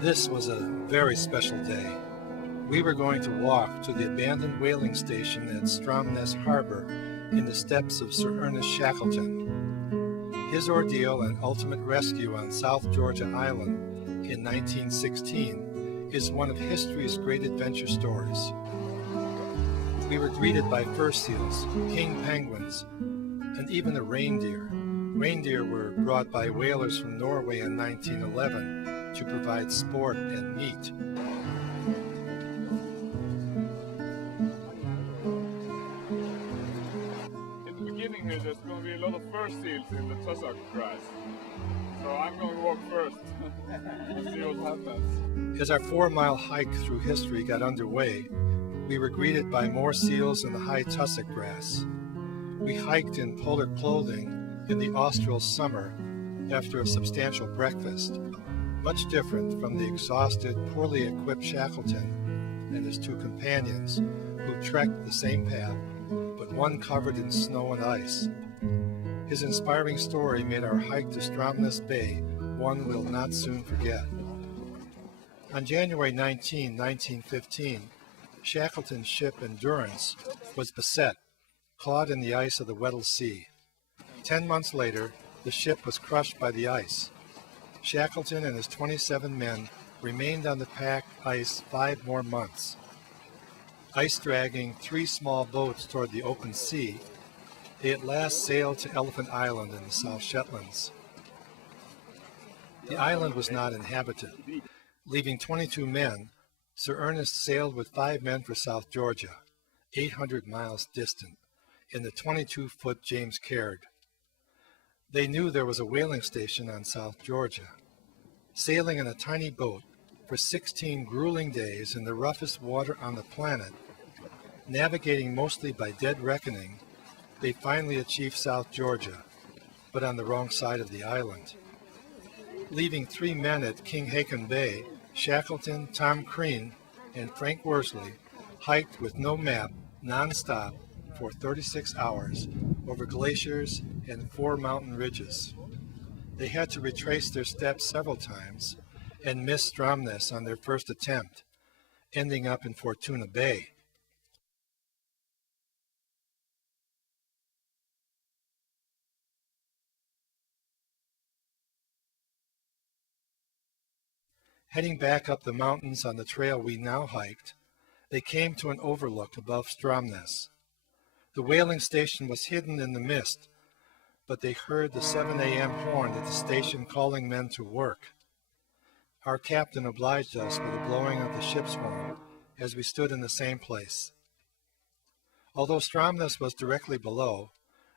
This was a very special day. We were going to walk to the abandoned whaling station at Stromness Harbor in the steps of Sir Ernest Shackleton. His ordeal and ultimate rescue on South Georgia Island in 1916 is one of history's great adventure stories. We were greeted by fur seals, king penguins, and even a reindeer. Reindeer were brought by whalers from Norway in 1911 to provide sport and meat. In the beginning here, there's going to be a lot of fur seals in the tussock grass. So I'm going to walk first and see what happens. As our 4-mile hike through history got underway, we were greeted by more seals in the high tussock grass. We hiked in polar clothing in the austral summer after a substantial breakfast, much different from the exhausted, poorly equipped Shackleton and his 2 companions who trekked the same path, but one covered in snow and ice. His inspiring story made our hike to Stromness Bay one we'll not soon forget. On January 19, 1915, Shackleton's ship Endurance was beset, caught in the ice of the Weddell Sea. 10 months later, the ship was crushed by the ice. Shackleton and his 27 men remained on the packed ice 5 more months. Ice dragging 3 small boats toward the open sea, they at last sailed to Elephant Island in the South Shetlands. The island was not inhabited. Leaving 22 men, Sir Ernest sailed with 5 men for South Georgia, 800 miles distant, in the 22-foot James Caird. They knew there was a whaling station on South Georgia. Sailing in a tiny boat for 16 grueling days in the roughest water on the planet, navigating mostly by dead reckoning, they finally achieved South Georgia, but on the wrong side of the island. Leaving 3 men at King Haakon Bay, Shackleton, Tom Crean, and Frank Worsley hiked with no map, non-stop, for 36 hours over glaciers and 4 mountain ridges. They had to retrace their steps several times and missed Stromness on their first attempt, ending up in Fortuna Bay. Heading back up the mountains on the trail we now hiked, they came to an overlook above Stromness. The whaling station was hidden in the mist, but they heard the 7 a.m. horn at the station calling men to work. Our captain obliged us with the blowing of the ship's horn as we stood in the same place. Although Stromness was directly below,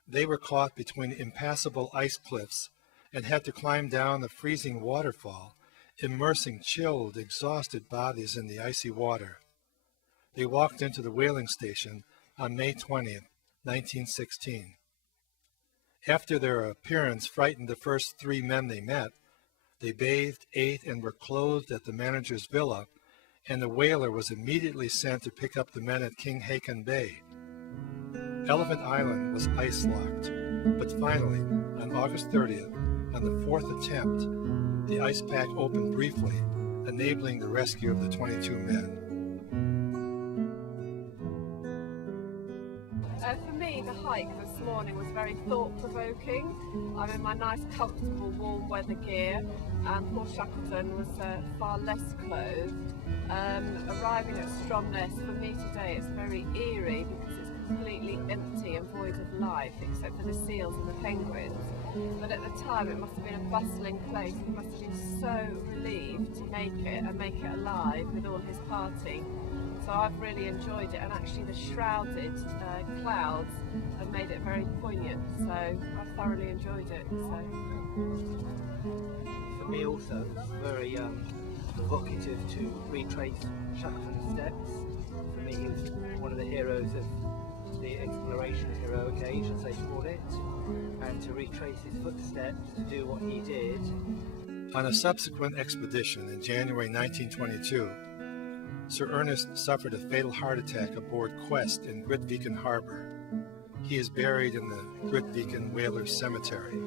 they were caught between impassable ice cliffs and had to climb down a freezing waterfall, immersing chilled, exhausted bodies in the icy water. They walked into the whaling station on May 20th, 1916. After their appearance frightened the first 3 men they met, they bathed, ate, and were clothed at the manager's villa, and the whaler was immediately sent to pick up the men at King Haakon Bay. Elephant Island was ice-locked, but finally, on August 30th, on the 4th attempt, the ice pack opened briefly, enabling the rescue of the 22 men. For me, the hike this morning was very thought-provoking. I'm in my nice, comfortable, warm weather gear, and poor Shackleton was far less clothed. Arriving at Stromness, for me today, it's very eerie because it's completely empty and void of life, except for the seals and the penguins. But at the time, it must have been a bustling place. He must have been so relieved to make it and make it alive with all his party. So I've really enjoyed it, and actually the shrouded clouds have made it very poignant, so I've thoroughly enjoyed it. So. For me also, it's very evocative to retrace Shackleton's steps. For me, he was one of the heroes of the exploration heroic age, as they call it, and to retrace his footsteps, to do what he did. On a subsequent expedition in January 1922, Sir Ernest suffered a fatal heart attack aboard Quest in Grytviken Harbor. He is buried in the Grytviken Whalers Cemetery.